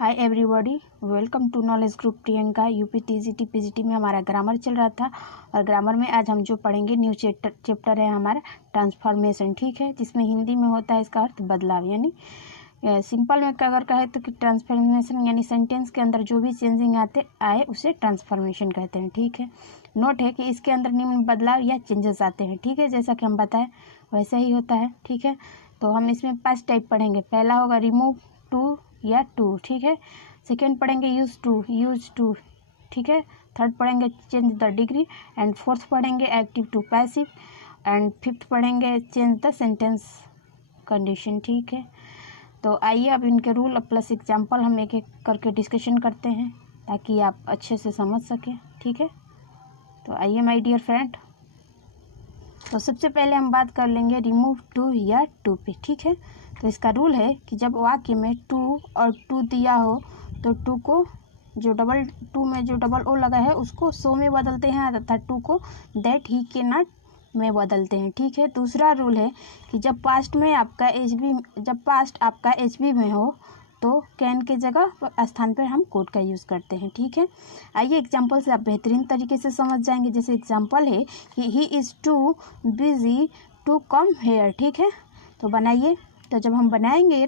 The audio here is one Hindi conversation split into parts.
Hi everybody, welcome to knowledge group Priyanka. UP TGT PGT में हमारा ग्रामर चल रहा था और ग्रामर में आज हम जो पढ़ेंगे न्यू चैप्टर है हमारा ट्रांसफॉर्मेशन, ठीक है, जिसमें हिंदी में होता है इसका अर्थ बदलाव। यानी सिंपल में अगर कहे तो कि ट्रांसफॉर्मेशन यानी सेंटेंस के अंदर जो भी चेंजिंग आए उसे ट्रांसफॉर्मेशन कहते हैं, ठीक है। नोट है कि इसके अंदर निम्न बदलाव या चेंजेस आते हैं, ठीक है, जैसा कि हम बताएं वैसा ही होता है, ठीक है। तो हम इसमें 5 टाइप पढ़ेंगे। पहला होगा रिमूव टू या टू, ठीक है। सेकेंड पढ़ेंगे यूज टू, ठीक है। थर्ड पढ़ेंगे change the degree and fourth पढ़ेंगे active to passive and fifth पढ़ेंगे चेंज द सेंटेंस कंडीशन, ठीक है। तो आइए अब इनके रूल प्लस एग्जाम्पल हम एक एक करके डिस्कशन करते हैं ताकि आप अच्छे से समझ सकें, ठीक है। तो आइए माय डियर फ्रेंड, तो सबसे पहले हम बात कर लेंगे रिमूव टू या टू पे, ठीक है। तो इसका रूल है कि जब वाक्य में टू और टू दिया हो तो टू को जो टू में जो डबल ओ लगा है उसको सो में बदलते हैं तथा टू को दैट ही के नॉट में बदलते हैं, ठीक है। दूसरा रूल है कि जब पास्ट आपका एच बी में हो तो कैन के जगह स्थान पर हम कोड का यूज़ करते हैं, ठीक है। आइए एग्जाम्पल से आप बेहतरीन तरीके से समझ जाएंगे। जैसे एग्जाम्पल है कि he is too busy to come here, ठीक है। तो बनाइए। तो जब हम बनाएंगे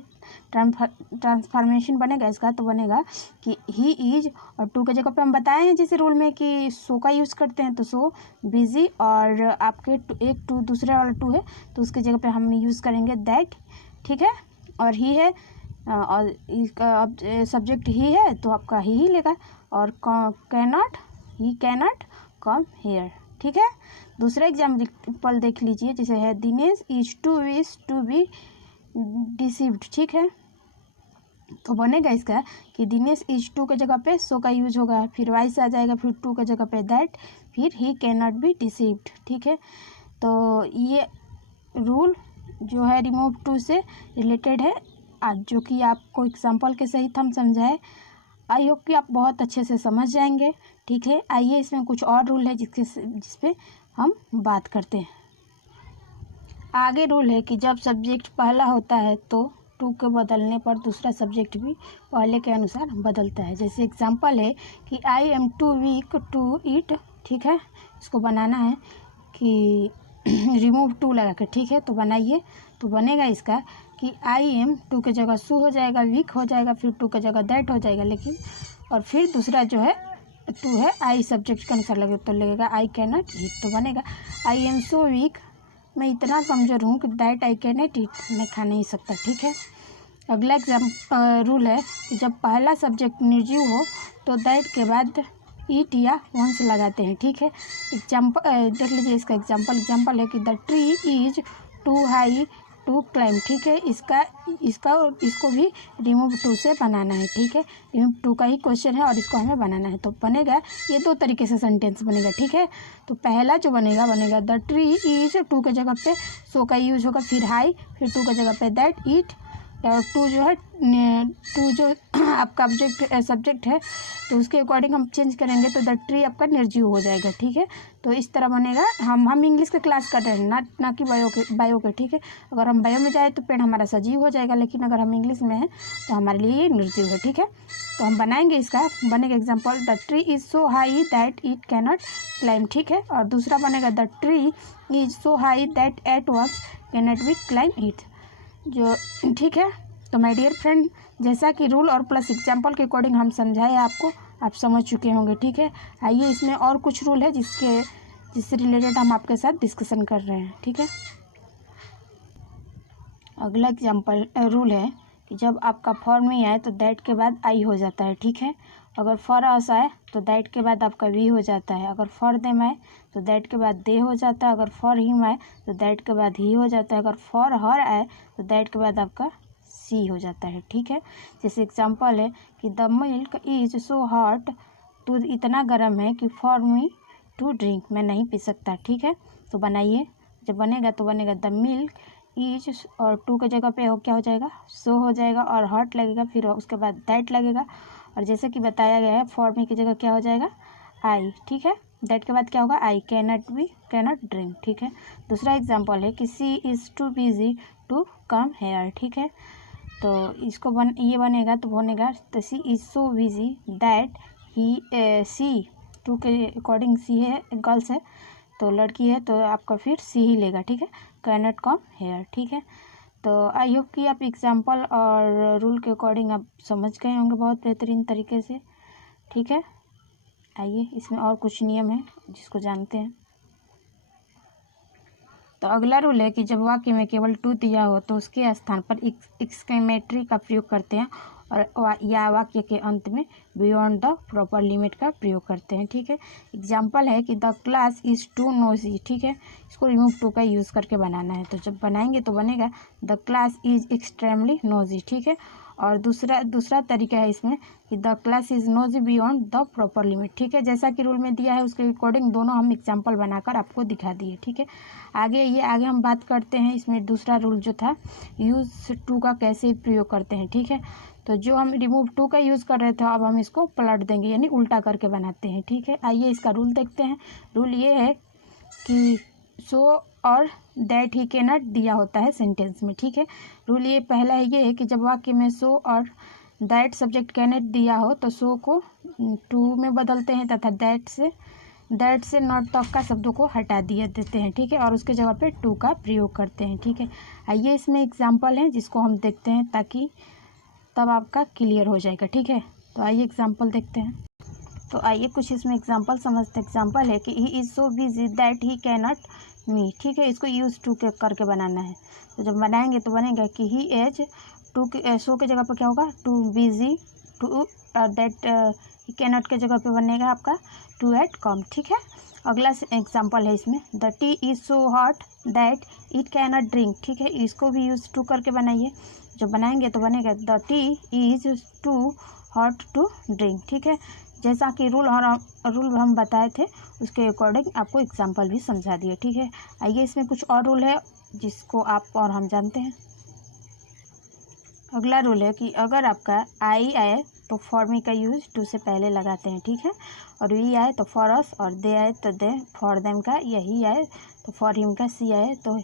ट्रांसफॉर्मेशन बनेगा इसका, तो बनेगा कि ही इज और टू के जगह पे हम बताए हैं जैसे रूल में कि सो का यूज़ करते हैं, तो सो बिजी और आपके एक टू दूसरे वाला टू है तो उसके जगह पे हम यूज़ करेंगे दैट, ठीक है। और ही है और इसका सब्जेक्ट ही है तो आपका ही लेगा और ही कैनॉट कम हेयर, ठीक है। दूसरा एग्जाम्पल देख लीजिए। जैसे है Dinesh is to be deceived, ठीक है। तो बनेगा इसका कि दिनेश इज टू के जगह पे सो का यूज होगा, फिर वाइस आ जाएगा, फिर टू के जगह पे दैट, फिर ही कैन नॉट बी डिसीव्ड, ठीक है। तो ये रूल जो है रिमूव टू से रिलेटेड है आज, जो कि आपको एग्जाम्पल के सहित हम समझाए। आई होप कि आप बहुत अच्छे से समझ जाएंगे, ठीक है। आइए इसमें कुछ और रूल है जिस पे हम बात करते हैं। आगे रूल है कि जब सब्जेक्ट पहला होता है तो टू के बदलने पर दूसरा सब्जेक्ट भी पहले के अनुसार बदलता है। जैसे एग्जांपल है कि I am too weak to eat, ठीक है। इसको बनाना है कि रिमूव टू लगा के, ठीक है। तो बनाइए। तो बनेगा इसका कि आई एम टू के जगह सू हो जाएगा, वीक हो जाएगा, फिर टू के जगह दैट हो जाएगा, लेकिन और फिर दूसरा जो है टू है आई सब्जेक्ट के अनुसार लगे तो लगेगा आई कैन नॉट ईट। तो बनेगा आई एम सो वीक, मैं इतना कमज़ोर हूँ कि that I can not eat, मैं खा नहीं सकता, ठीक है। अगला रूल है कि जब पहला सब्जेक्ट निर्जीव हो तो दैट के बाद ईट या वंस लगाते हैं, ठीक है। एग्जाम्पल देख लीजिए। इसका एग्जाम्पल है कि the tree is too high to climb, ठीक है। इसको भी रिमूव टू से बनाना है, ठीक है। रिमूव टू का ही क्वेश्चन है और इसको हमें बनाना है। तो बनेगा ये दो तरीके से सेंटेंस बनेगा, ठीक है। तो पहला जो बनेगा द ट्री इज, टू के जगह पे सो का यूज होगा, फिर हाई, फिर टू के जगह पे दैट ईट, और टू जो आपका सब्जेक्ट है तो उसके अकॉर्डिंग हम चेंज करेंगे तो द ट्री आपका निर्जीव हो जाएगा, ठीक है। तो इस तरह बनेगा। हम इंग्लिश का क्लास कर रहे हैं ना कि बायो के, ठीक है। अगर हम बायो में जाए तो पेड़ हमारा सजीव हो जाएगा, लेकिन अगर हम इंग्लिश में हैं तो हमारे लिए ये निर्जीव है, ठीक है। तो हम बनाएंगे इसका, बनेगा example the tree is so high that it can not climb, ठीक है। और दूसरा बनेगा the tree is so high that at once can not be climb it, जो, ठीक है। तो माय डियर फ्रेंड, जैसा कि रूल और प्लस एग्जाम्पल के अकॉर्डिंग हम समझाए आपको, आप समझ चुके होंगे, ठीक है। आइए इसमें और कुछ रूल है जिससे रिलेटेड हम आपके साथ डिस्कशन कर रहे हैं, ठीक है। अगला एग्जाम्पल रूल है कि जब आपका फॉर में आए तो दैट के बाद आई हो जाता है, ठीक है। अगर फॉर अस आए तो दैट के बाद आपका वी हो जाता है। अगर फॉर देम आए तो दैट के बाद दे हो जाता है। अगर फॉर हिम आए तो दैट के बाद ही हो जाता है। अगर फॉर हर आए तो दैट के बाद आपका सी हो जाता है, ठीक है। जैसे एग्जांपल है कि the milk is so hot, दूध इतना गर्म है कि फॉर मी टू ड्रिंक, मैं नहीं पी सकता, ठीक है। तो बनाइए। जब बनेगा तो बनेगा द मिल्क इज और टू के जगह पे क्या हो जाएगा, सो हो जाएगा और हॉट लगेगा, फिर उसके बाद दैट लगेगा। और जैसे कि बताया गया है फॉर मी की जगह क्या हो जाएगा आई, ठीक है। दैट के बाद क्या होगा आई कैन नॉट ड्रिंक, ठीक है। दूसरा एग्जांपल है कि she is too busy to come here, ठीक है। तो इसको ये बनेगा तो बनेगा तो she is so busy that ही सी टू के अकॉर्डिंग सी है, गर्ल्स है तो लड़की है तो आपका फिर सी ही लेगा, ठीक है। कैन नॉट कम हेयर, ठीक है। तो आई होप कि आप एग्जाम्पल और रूल के अकॉर्डिंग आप समझ गए होंगे बहुत बेहतरीन तरीके से, ठीक है। आइए इसमें और कुछ नियम है जिसको जानते हैं। तो अगला रूल है कि जब वाक्य में केवल टू दिया हो तो उसके स्थान पर एक्सक्लेमेटरी का प्रयोग करते हैं और या वाक्य के अंत में बियॉन्ड द प्रॉपर लिमिट का प्रयोग करते हैं, ठीक है। एग्जाम्पल है कि the class is too noisy, ठीक है। इसको रिमूव टू का यूज़ करके बनाना है, तो जब बनाएंगे तो बनेगा the class is extremely nosy, ठीक है। और दूसरा तरीका है इसमें कि the class is noisy beyond the proper limit, ठीक है। जैसा कि रूल में दिया है उसके अकॉर्डिंग दोनों हम एग्जाम्पल बनाकर आपको दिखा दिए, ठीक है। आगे हम बात करते हैं इसमें दूसरा रूल जो था यूज़ टू का कैसे प्रयोग करते हैं, ठीक है। तो जो हम रिमूव टू का यूज़ कर रहे थे अब हम इसको पलट देंगे यानी उल्टा करके बनाते हैं, ठीक है। आइए इसका रूल देखते हैं। रूल ये है कि सो और दैट ही कैन नॉट दिया होता है सेंटेंस में, ठीक है। रूल ये पहला है ये है कि जब वाक्य में सो और दैट सब्जेक्ट कैन नॉट दिया हो तो सो को टू में बदलते हैं तथा दैट से नॉट तक का शब्दों को हटा दिया देते हैं, ठीक है। और उसके जगह पे टू का प्रयोग करते हैं, ठीक है। आइए इसमें एग्जाम्पल हैं जिसको हम देखते हैं ताकि तब आपका क्लियर हो जाएगा, ठीक है। तो आइए एग्जाम्पल देखते हैं। तो आइए कुछ इसमें एग्जाम्पल समझते हैं। एग्जाम्पल है कि he is so busy that he can not me, ठीक है। इसको यूज़ टू के करके बनाना है, तो जब बनाएंगे तो बनेगा कि ही एज टू के सो के जगह पर क्या होगा too busy to that he can not के जगह पे बनेगा आपका टू एट कम, ठीक है। अगला एग्जाम्पल है इसमें the tea is so hot that it can not drink, ठीक है। इसको भी यूज़ टू करके बनाइए, जब बनाएंगे तो बनेगा the tea is too hot to drink, ठीक है। जैसा कि रूल हम बताए थे उसके अकॉर्डिंग आपको एग्जाम्पल भी समझा दिए, ठीक है। आइए इसमें कुछ और रूल है जिसको आप और हम जानते हैं। अगला रूल है कि अगर आपका आई आए तो फॉर मी का यूज़ टू से पहले लगाते हैं, ठीक है। और वी आए तो फॉर अस, और दे आए तो दे फॉर देम का, यही आए तो फॉर हिम का, सी आए तो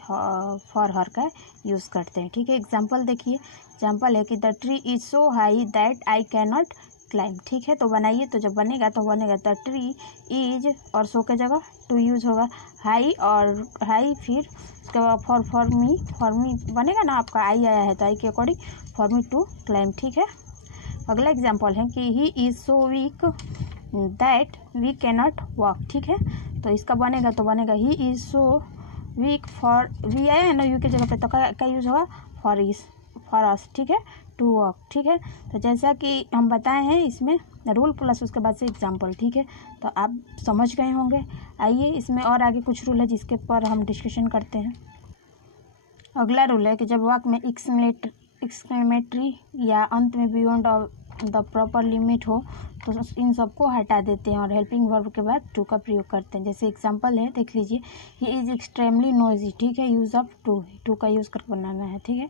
फॉर हर का यूज़ करते हैं, ठीक है। एग्जाम्पल देखिए। एग्जाम्पल है कि the tree is so high that I can not climb, ठीक है। तो बनाइए, तो जब बनेगा तो बनेगा द ट्री इज और सो के जगह टू यूज़ होगा, हाई और हाई फिर उसके बाद फॉर मी बनेगा ना, आपका आई आया है तो आई के according for me to climb, ठीक है। अगला एग्जाम्पल है कि he is so weak that we can not walk, ठीक है। तो इसका बनेगा तो बनेगा he is so weak for we आया है ना यू की जगह पे, तो क्या यूज़ होगा फॉर अस, ठीक है, टू वॉक, ठीक है। तो जैसा कि हम बताए हैं इसमें रूल प्लस उसके बाद से एग्जाम्पल, ठीक है। तो आप समझ गए होंगे। आइए इसमें और आगे कुछ रूल है जिसके पर हम डिस्कशन करते हैं। अगला रूल है कि जब वाक्य में एक्सक्लेमेटरी या अंत में बियॉन्ड द प्रॉपर लिमिट हो तो इन सबको हटा देते हैं और हेल्पिंग वर्ब के बाद टू का प्रयोग करते हैं। जैसे एग्जांपल है, देख लीजिए, ही इज़ एक्सट्रीमली नोजी, ठीक है। यूज़ ऑफ टू का यूज़ करके बनाना है, ठीक है।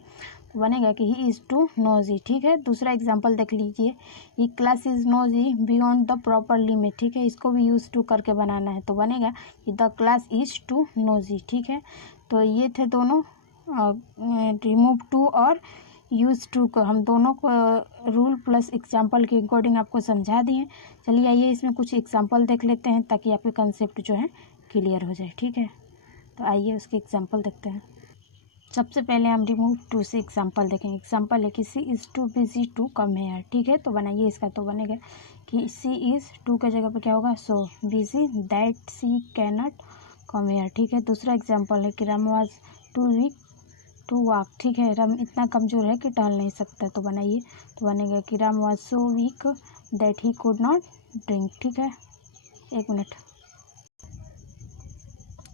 तो बनेगा कि ही इज़ टू नोजी, ठीक है। दूसरा एग्जांपल देख लीजिए, he class is noisy beyond the proper limit, ठीक है। इसको भी यूज़ टू करके बनाना है, तो बनेगा कि the class is too noisy, ठीक है। तो ये थे दोनों रिमूव टू और यूज़ टू को, हम दोनों को रूल प्लस एग्जाम्पल के अकॉर्डिंग आपको समझा दिए। चलिए आइए इसमें कुछ एग्जाम्पल देख लेते हैं ताकि आपके कंसेप्ट जो है क्लियर हो जाए, ठीक है। तो आइए उसके एग्जाम्पल देखते हैं। सबसे पहले हम रिमूव टू से एग्जाम्पल देखेंगे। एग्जाम्पल है कि she is too busy to come here, ठीक है। तो बनाइए इसका, तो बनेगा कि सी इज़ टू के जगह पे क्या होगा so busy that she can not come here, ठीक है। दूसरा एग्जाम्पल है कि Ram was too weak to walk, ठीक है। राम इतना कमज़ोर है कि टहल नहीं सकता, तो बनाइए, तो बनेगा कि Ram was so weak that he could not drink, ठीक है। एक मिनट,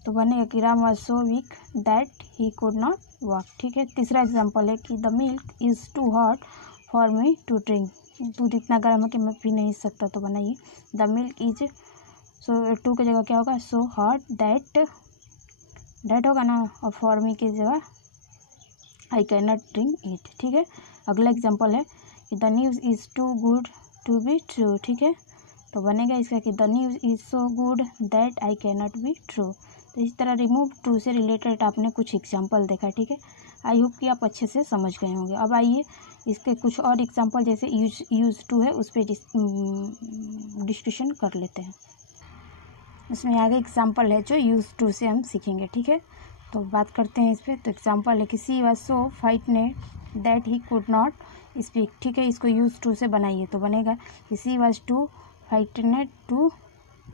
तो बनेगा कि Ram was so weak that he could not walk, ठीक है। तीसरा एग्जांपल है कि the milk is too hot for me to drink, दूध इतना गर्म है कि मैं पी नहीं सकता, तो बनाइए, the milk is so too की जगह क्या होगा सो हॉट दैट होगा ना, और फॉर मी की जगह I can not drink it, ठीक है। अगला एग्जांपल है कि the news is too good to be true, ठीक है। तो बनेगा इसका कि the news is so good that I can not be true. तो इस तरह रिमूव टू से रिलेटेड आपने कुछ एग्जांपल देखा, ठीक है। आई होप कि आप अच्छे से समझ गए होंगे। अब आइए इसके कुछ और एग्जांपल जैसे यूज टू है उस पर डिस्कशन कर लेते हैं। इसमें आगे एग्जांपल है जो यूज टू से हम सीखेंगे, ठीक है। तो बात करते हैं इस पर। तो एग्जांपल है कि she was so frightened that he could not speak, ठीक है। इसको यूज टू से बनाइए तो बनेगा कि she was too frightened to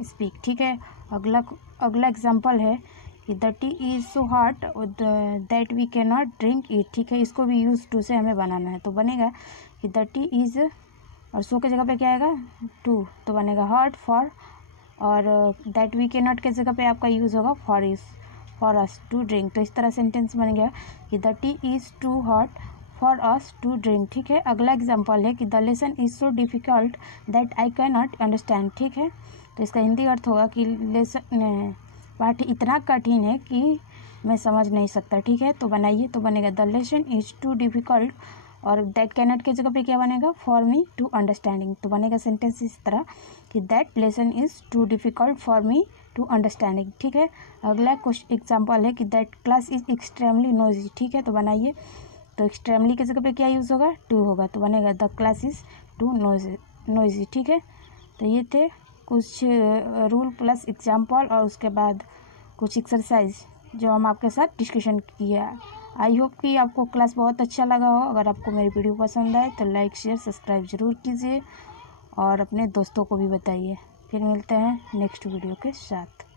speak, ठीक है। अगला एग्जांपल है कि the tea is so hot that we can not drink it, ठीक है। इसको भी यूज टू से हमें बनाना है तो बनेगा कि द टी इज़, और सो के जगह पे क्या आएगा टू, तो बनेगा हॉट फॉर, और दैट वी कैन नॉट के जगह पे आपका यूज़ होगा फॉर अस टू ड्रिंक। तो इस तरह सेंटेंस बन गया कि the tea is too hot for us to drink, ठीक है। अगला एग्जांपल है कि the lesson is so difficult that I can not understand, ठीक है। तो इसका हिंदी अर्थ होगा कि लेसन पाठ इतना कठिन है कि मैं समझ नहीं सकता, ठीक है। तो बनाइए तो बनेगा the lesson is too difficult, और दैट कैन नॉट के जगह पे क्या बनेगा फॉर मी टू अंडरस्टैंडिंग। तो बनेगा सेंटेंस इस तरह कि that lesson is too difficult for me to understanding, ठीक है। अगला कुछ एग्जांपल है कि that class is extremely noisy, ठीक है। तो बनाइए तो एक्सट्रीमली की जगह पे क्या यूज़ होगा टू होगा, तो बनेगा the class is too noisy, ठीक है। तो ये थे कुछ रूल प्लस एग्जांपल और उसके बाद कुछ एक्सरसाइज जो हम आपके साथ डिस्कशन किया। आई होप कि आपको क्लास बहुत अच्छा लगा हो। अगर आपको मेरी वीडियो पसंद आए तो लाइक शेयर सब्सक्राइब ज़रूर कीजिए और अपने दोस्तों को भी बताइए। फिर मिलते हैं नेक्स्ट वीडियो के साथ।